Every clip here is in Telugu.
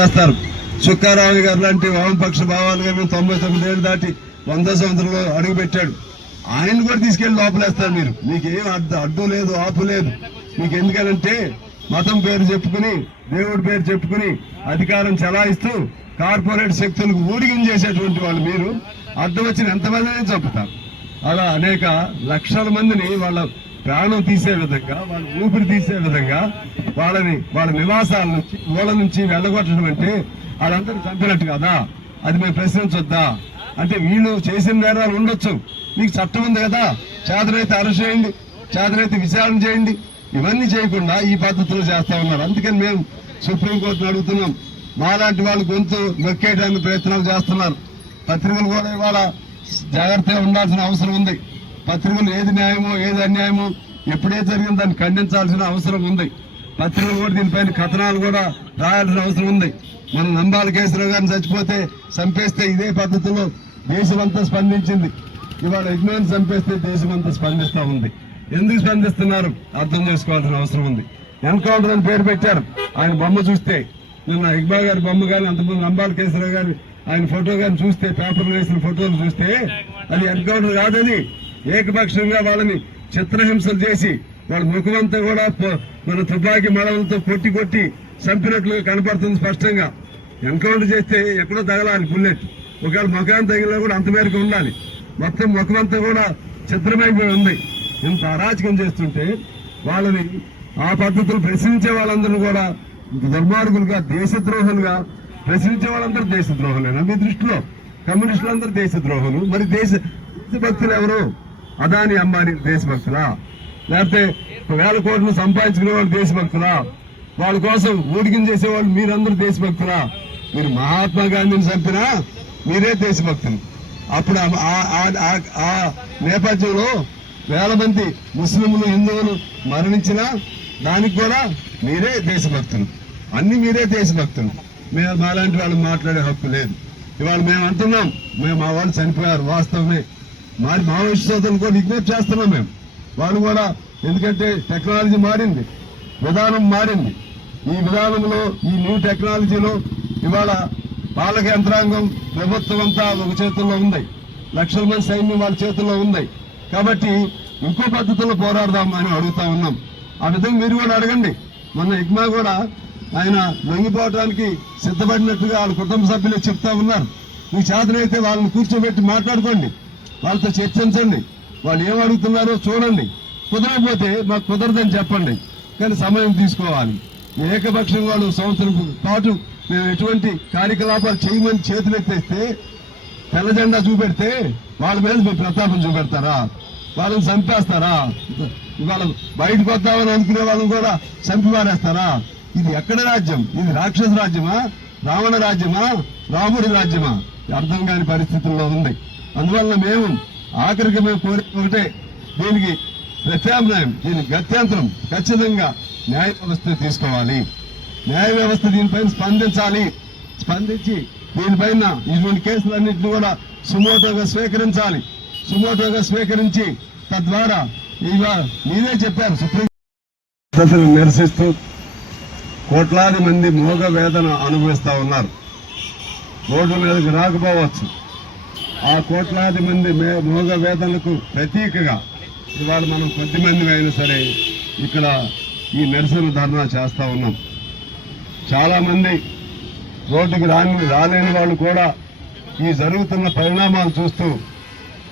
చేస్తారు. సుక్కారావు గారు లాంటి వామపక్ష భావాలు గారు తొంభై తొమ్మిది ఏళ్ళు దాటి వంద సంవత్సరంలో అడుగుపెట్టాడు. ఆయన కూడా తీసుకెళ్ళి లోపలేస్తారు మీరు. మీకు ఏం అడ్డు అడ్డు లేదు ఆపు లేదు. మీకు ఎందుకనంటే మతం పేరు చెప్పుకుని దేవుడి పేరు చెప్పుకుని అధికారం చలాయిస్తూ కార్పొరేట్ శక్తులకు ఊడిగించేసేటువంటి వాళ్ళు మీరు. అడ్డు వచ్చిన ఎంతమందిని చంపుతారు? అలా అనేక లక్షల మందిని వాళ్ళ ప్రాణం తీసే విధంగా వాళ్ళ ఊపిరి తీసే విధంగా వాళ్ళని వాళ్ళ నివాసాల నుంచి ఊళ్ళ నుంచి వెళ్ళగొట్టడం అంటే వాళ్ళందరూ చంపినట్టు కదా? అది మేము ప్రశ్నించొద్దా? అంటే వీళ్ళు చేసిన నేరాలు ఉండొచ్చు. మీకు చట్టం ఉంది కదా? చేతనైతే అరెస్ట్ చేయండి. చేతనైతే విచారణ చేయండి. ఇవన్నీ చేయకుండా ఈ పద్ధతిలో చేస్తా ఉన్నారు. అందుకని మేము సుప్రీంకోర్టును అడుగుతున్నాం. మాలాంటి వాళ్ళు గొంతు నొక్కేయడానికి ప్రయత్నాలు చేస్తున్నారు. పత్రికలు కూడా ఇవాళ జాగ్రత్తగా ఉండాల్సిన అవసరం ఉంది. పత్రికలు ఏది న్యాయమో ఏది అన్యాయమో ఎప్పుడే జరిగిందో దాన్ని ఖండించాల్సిన అవసరం ఉంది. పత్రికలు కూడా దీనిపైన కథనాలు కూడా రాయాల్సిన అవసరం ఉంది. మనం నంబాల కేసరావు గారిని చచ్చిపోతే చంపేస్తే ఇదే పద్ధతిలో దేశమంతా స్పందించింది. ఇవాళ యజ్ఞాన్ని చంపేస్తే దేశమంతా స్పందిస్తూ ఉంది. ఎందుకు స్పందిస్తున్నారు? అర్థం చేసుకోవాల్సిన అవసరం ఉంది. ఎన్కౌంటర్ అని పేరు పెట్టారు. ఆయన బొమ్మ చూస్తే నిన్న ఇక్బాల్ గారి బొమ్మ కానీ అంతకుముందు నంబాల కేసరావు గారి ఆయన ఫోటో కానీ చూస్తే పేపర్లో వేసిన ఫోటోలు చూస్తే అది ఎన్కౌంటర్ కాదని ఏకపక్షంగా వాళ్ళని చిత్రహింసలు చేసి వాళ్ళ ముఖమంతా కూడా మన తుపాకీ మడవలతో కొట్టి కొట్టి చంపినట్లుగా కనపడుతుంది స్పష్టంగా. ఎన్కౌంటర్ చేస్తే ఎక్కడో తగలాలి బుల్లెట్. ఒకవేళ ముఖాన్ని తగిలినా కూడా అంత మేరకు ఉండాలి. మొత్తం ముఖమంతా కూడా చిత్రమైపోయి ఉంది. ఇంత అరాచకం చేస్తుంటే వాళ్ళని ఆ పద్ధతులు ప్రశ్నించే వాళ్ళందరూ కూడా దుర్మార్గులుగా దేశద్రోహులుగా ప్రశ్నించే వాళ్ళందరూ దేశద్రోహులేనా మీ దృష్టిలో కమ్యూనిస్టులందరూ దేశద్రోహులు. మరి దేశ భక్తులు ఎవరు? అదాని అంబానీ దేశభక్తులా? లేకపోతే వేల కోట్లు సంపాదించుకునే వాళ్ళు దేశభక్తులా? వాళ్ళ కోసం ఊడికం చేసేవాళ్ళు మీరందరూ దేశభక్తులా? మీరు మహాత్మా గాంధీని చంపినా మీరే దేశభక్తులు. అప్పుడు ఆ- ఆ- ఆ- ఆ నేపథ్యంలో వేల మంది ముస్లింలు హిందువులు మరణించినా దానికి కూడా మీరే దేశభక్తులు. అన్ని మీరే దేశభక్తులు. మేము మాలాంటి వాళ్ళు మాట్లాడే హక్కు లేదు. ఇవాళ మేము అంటున్నాం మేము మా వాళ్ళు చనిపోయారు వాస్తవమే. మరి మావోయిస్ట్ సోదరులు కూడా విజ్ఞప్తి చేస్తున్నాం మేము. వాళ్ళు కూడా ఎందుకంటే టెక్నాలజీ మారింది. విధానం మారింది. ఈ విధానంలో ఈ న్యూ టెక్నాలజీలో ఇవాళ పాలక యంత్రాంగం ప్రభుత్వం అంతా ఒక చేతుల్లో ఉంది. లక్షల మంది సైన్యం వాళ్ళ చేతుల్లో ఉంది. కాబట్టి ఇంకో పద్ధతిలో పోరాడదాం అని అడుగుతా ఉన్నాం. ఆ విధంగా మీరు కూడా అడగండి. మొన్న ఇగ్మా కూడా ఆయన లొంగిపోవడానికి సిద్ధపడినట్టుగా వాళ్ళ కుటుంబ సభ్యులు చెప్తా ఉన్నారు. మీ చేతనైతే వాళ్ళని కూర్చోబెట్టి మాట్లాడుకోండి. వాళ్ళతో చర్చించండి. వాళ్ళు ఏం అడుగుతున్నారో చూడండి. కుదరకపోతే మాకు కుదరదని చెప్పండి. కానీ సమయం తీసుకోవాలి. ఏకపక్షం వాళ్ళు సంవత్సరం పాటు మేము ఎటువంటి కార్యకలాపాలు చేయమని చేతులెత్తేస్తే తెల్ల జెండా చూపెడితే వాళ్ళ మీద మీరు ప్రతాపం చూపెడతారా? వాళ్ళని చంపేస్తారా? ఇవాళ బయటకు వద్దామని అనుకునే వాళ్ళని కూడా చంపి మారేస్తారా ఇది ఎక్కడ రాజ్యం? ఇది రాక్షస రాజ్యమా? రావణ రాజ్యమా? రాముడి రాజ్యమా? అర్థం కాని పరిస్థితుల్లో ఉంది. అందువల్ల మేము ఆఖరికి మేము కోరే ఒకటే దీనికి ప్రత్యామ్నాయం దీనికి గత్యంతరం ఖచ్చితంగా న్యాయ వ్యవస్థ తీసుకోవాలి. న్యాయ వ్యవస్థ దీనిపైన స్పందించాలి. స్పందించి దీనిపైన ఇటువంటి కేసులన్నింటినీ కూడా సుమోటోగా స్వీకరించాలి. సుమోటోగా స్వీకరించి తద్వారా ఇవాళ మీరే చెప్పారు సుప్రీం నిరసిస్తూ కోట్లాది మంది మోగ వేదన అనుభవిస్తూ ఉన్నారు. రోడ్ల మీదకి రాకపోవచ్చు. ఆ కోట్లాది మంది మే- మోగ వేదనలకు ప్రతీకగా ఇవాళ మనం కొద్ది మంది అయినా సరే ఇక్కడ ఈ నిరసన ధర్నా చేస్తూ ఉన్నాం. చాలామంది రోడ్డుకు రోడ్డుకి రాని రాలేని వాళ్ళు కూడా ఈ జరుగుతున్న పరిణామాలు చూస్తూ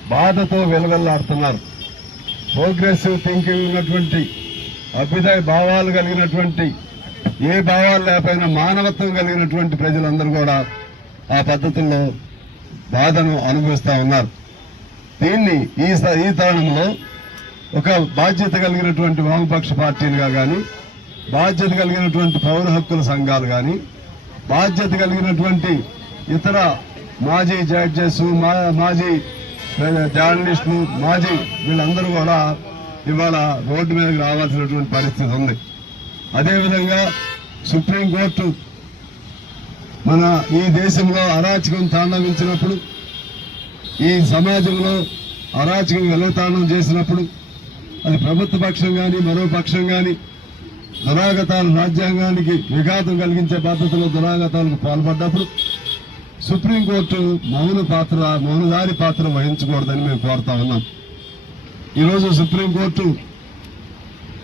బాధతో వెలవెల్లాడుతున్నారు. ప్రోగ్రెసివ్ థింకింగ్ ఉన్నటువంటి అభ్యుదయ భావాలు కలిగినటువంటి ఏ భావాలు లేకపోయినా మానవత్వం కలిగినటువంటి ప్రజలందరూ కూడా ఆ పద్ధతుల్లో బాధను అనుభవిస్తూ ఉన్నారు. దీన్ని ఈ ఈ తరుణంలో ఒక బాధ్యత కలిగినటువంటి వామపక్ష పార్టీలుగా కానీ బాధ్యత కలిగినటువంటి పౌర హక్కుల సంఘాలు కానీ బాధ్యత కలిగినటువంటి ఇతర మాజీ జడ్జెస్ మా- మాజీ జర్నలిస్టులు మాజీ వీళ్ళందరూ కూడా ఇవాళ రోడ్డు మీదకి రావాల్సినటువంటి పరిస్థితి ఉంది. అదేవిధంగా సుప్రీంకోర్టు మన ఈ దేశంలో అరాచకం తాండవించినప్పుడు ఈ సమాజంలో అరాచకం వెలతాండం చేసినప్పుడు అది ప్రభుత్వ పక్షం కానీ మరో పక్షం కానీ దురాగతాలు రాజ్యాంగానికి విఘాతం కలిగించే పద్ధతిలో దురాగతాలకు పాల్పడ్డప్పుడు సుప్రీంకోర్టు మౌన పాత్ర మౌనదారి పాత్ర వహించకూడదని మేము కోరుతా ఉన్నాం. ఈరోజు సుప్రీంకోర్టు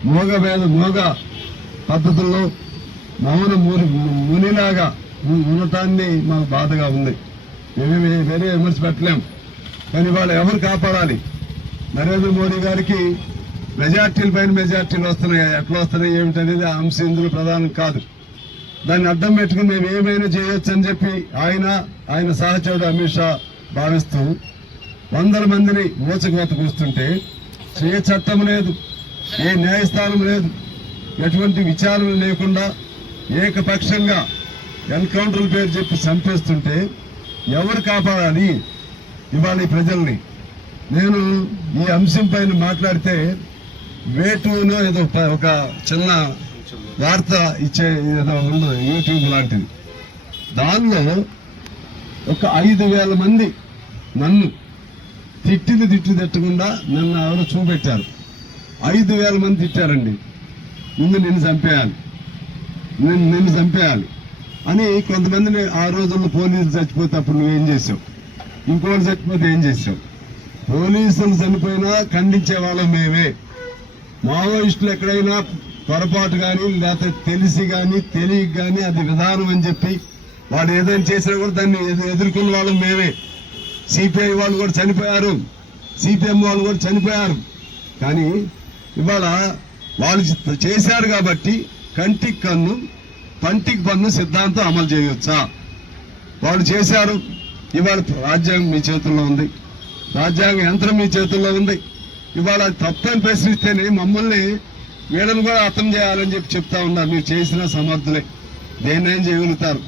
మోగ వేద మోగ పద్ధతుల్లో మౌన ముని- మునిలాగా ఉండటాన్ని మాకు బాధగా ఉంది. మేమేమి వేరే విమర్శ పెట్టలేం. కానీ వాళ్ళు ఎవరు కాపాడాలి? నరేంద్ర మోడీ గారికి మెజార్టీల పైన మెజార్టీలు వస్తున్నాయి? ఎట్లా వస్తున్నాయి? ఏమిటనేది ఆ అంశం ఇందులో ప్రధానం కాదు. దాన్ని అడ్డం పెట్టుకుని మేము ఏమైనా చేయొచ్చు అని చెప్పి ఆయన ఆయన సహచరుడు అమిత్ షా భావిస్తూ వందల మందిని ఊచకోత కూస్తుంటే ఏ చట్టం లేదు ఏ న్యాయస్థానం లేదు ఎటువంటి విచారణ లేకుండా ఏకపక్షంగా ఎన్కౌంటర్ పేరు చెప్పి చంపేస్తుంటే ఎవరు కాపాడాలి ఇవాళ ఈ ప్రజల్ని? నేను ఈ అంశం పైన మాట్లాడితే వేటూనో ఏదో ఒక- ఒక చిన్న వార్త ఇచ్చే ఏదో ఉంది యూట్యూబ్ లాంటిది. దానిలో ఒక ఐదు వేల మంది నన్ను తిట్టింది తిట్టి తిట్టకుండా నన్ను ఎవరో చూపెట్టారు. ఐదు వేల మంది తిట్టారండి. ముందు నిన్ను చంపేయాలి. నిన్ను నిన్ను చంపేయాలి. అని కొంతమందిని ఆ రోజుల్లో పోలీసులు చచ్చిపోతే అప్పుడు నువ్వేం చేసావు? ఇంకోటి చచ్చిపోతే ఏం చేసావు? పోలీసులు చనిపోయినా ఖండించే వాళ్ళం మేమే. మావోయిస్టులు ఎక్కడైనా పొరపాటు కానీ లేకపోతే తెలిసి కానీ తెలియక కానీ అది విధానం అని చెప్పి వాడు ఏదైనా చేసినా కూడా దాన్ని ఎదుర్కొన్న వాళ్ళం మేమే. సిపిఐ వాళ్ళు కూడా చనిపోయారు. సిపిఎం వాళ్ళు కూడా చనిపోయారు. కానీ ఇవాళ వాళ్ళు చేశారు కాబట్టి కంటికి కన్ను పంటికి పన్ను సిద్ధాంతం అమలు చేయవచ్చా వాళ్ళు చేశారు. ఇవాళ రాజ్యాంగం మీ చేతుల్లో ఉంది. రాజ్యాంగ యంత్రం మీ చేతుల్లో ఉంది. ఇవాళ తప్పని ప్రశ్నిస్తేనే మమ్మల్ని వీళ్ళని కూడా అర్థం చేయాలని చెప్పి చెప్తా ఉన్నారు మీరు చేసిన సమర్థులే. దేన్నైనా చేయగలుగుతారు.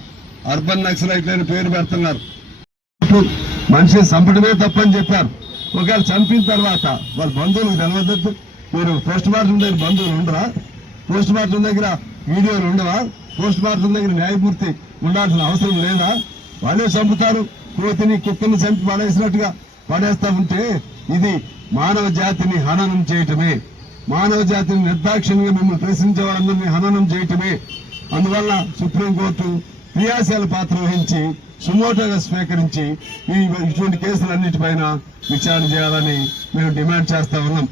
అర్బన్ నక్సలైట్ అని పేరు పెడుతున్నారు. మనిషి చంపడమే తప్పని చెప్పారు. ఒకవేళ చంపిన తర్వాత వాళ్ళ బంధువులకు తెలవద్దు. మీరు పోస్ట్ మార్టం దగ్గర బంధువులు ఉండరా? పోస్ట్ మార్టం దగ్గర వీడియోలు ఉండవా? పోస్ట్ మార్టం దగ్గర న్యాయమూర్తి ఉండాల్సిన అవసరం లేదా? వాళ్ళే చంపుతారు. కోతిని కుక్కని చంపి పడేసినట్టుగా పడేస్తా ఉంటే ఇది మానవ జాతిని హననం చేయటమే. మానవ జాతిని నిర్దాక్షిణ్యంగా మిమ్మల్ని ప్రశ్నించే వాళ్ళందరినీ హననం చేయటమే. అందువల్ల సుప్రీంకోర్టు క్రియాశీల పాత్ర వహించి సుమోటోగా స్వీకరించి ఈ ఇటువంటి కేసులన్నిటిపైన విచారణ చేయాలని మేము డిమాండ్ చేస్తా ఉన్నాం.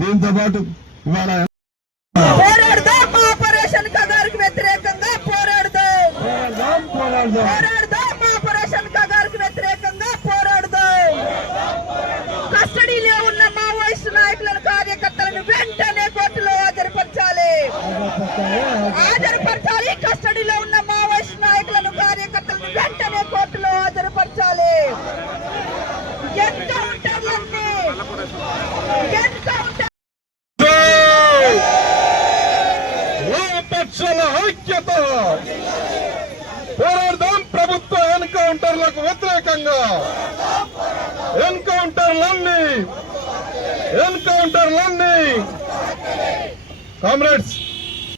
దీంతో పాటు ఇవాళ హాజరుపరచాలి కస్టడీలో ఉన్న మావోయిస్ట్ నాయకులను కార్యకర్తలను వెంటనే కోర్టులో హాజరుపరచాలి ఎన్కౌంటర్లన్నీ ఎన్కౌంటర్ వామపక్షాల ఐక్యత. పోరాడదాం ప్రభుత్వ ఎన్కౌంటర్లకు వ్యతిరేకంగా. ఎన్కౌంటర్లన్నీ ఎన్కౌంటర్లన్నీ. కామ్రేడ్స్